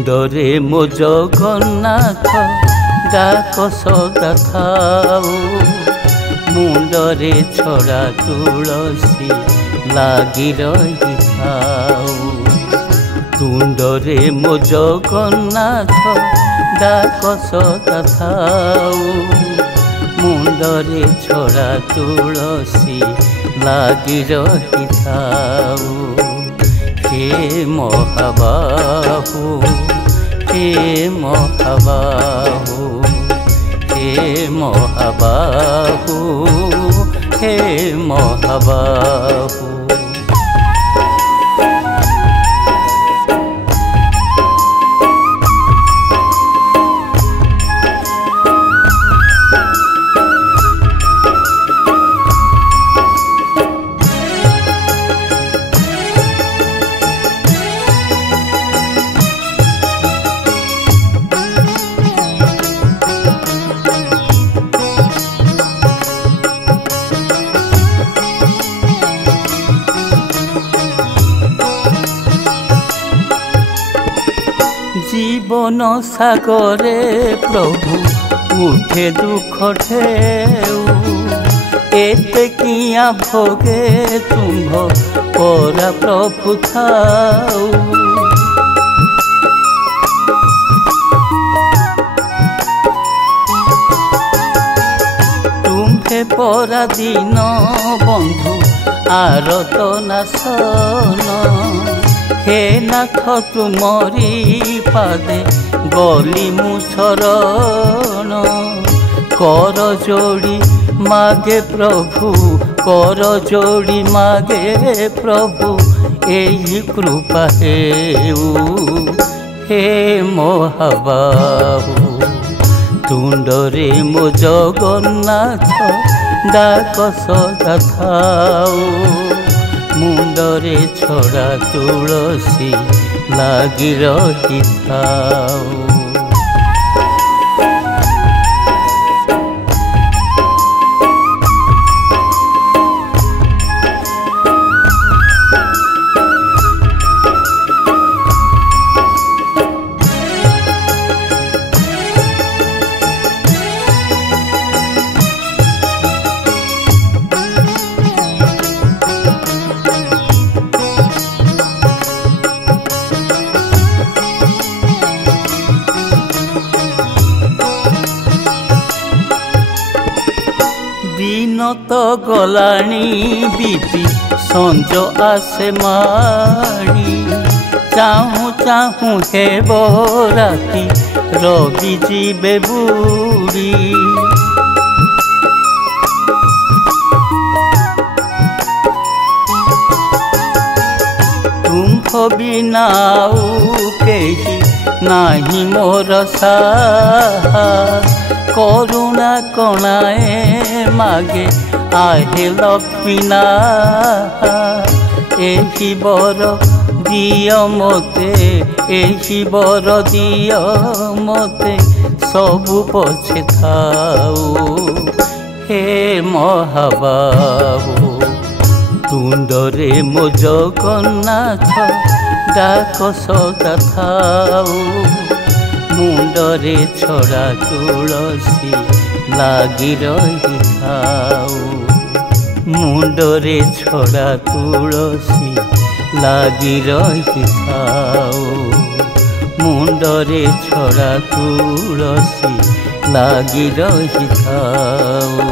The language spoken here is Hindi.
ତୁଣ୍ଡରେ ମୋ ଜଗନ୍ନାଥ ଡାକ ସଦା ଥାଉ। ମୁଣ୍ଡରେ ଛଡ଼ା ତୁଳସୀ ଲାଗି ରହିଥାଉ। ତୁଣ୍ଡରେ ମୋ ଜଗନ୍ନାଥ ଡାକ ସଦା ଥାଉ। ମୁଣ୍ଡରେ ଛଡ଼ା ତୁଳସୀ ଲାଗି ରହିଥାଉ। हे ମହାବାହୁ हे ମହାବାହୁ हे ମହାବାହୁ हे ମହାବାହୁ। জীবন সাগরে প্রভু উঠে দুঃখ ঢেউ। এতে কিয়া ভোগে তুম্ভ পরা প্রভু থাও। তুম্ভে পরা দিন বন্ধু আরত নাশন। हे नाथ तुमरी पादे गली मु शरण। कर जोड़ी मागे प्रभु कर जोड़ी मागे प्रभु एही कृपा हेउ। हे महाबाहु तुंडरे मो जगन्नाथ डाक सदा थाऊ। मुंडरे छड़ा तुलसी लागी रहिथाऊ। दिन तो गलाणी बीती संज आसे माड़ी। चाहूँ चाहूँ हे राती रवि जीवे बुड़ी। तुम बिना केही नाही मोर साहा। करुणा कणाए मागे आहे लक्ष्मीना। एही बर दिय मते एही बर दिय मते सबु पछे थाऊ। हे महाबाहु तुंडरे मो जगन्नाथ डाक सदा थाऊ। मुंडरे छड़ा तुलसी लागी रहिथाऊ। मुंडरे छड़ा तुलसी लागी रहिथाऊ। मुंडरे छड़ा तुलसी लागी रहिथाऊ।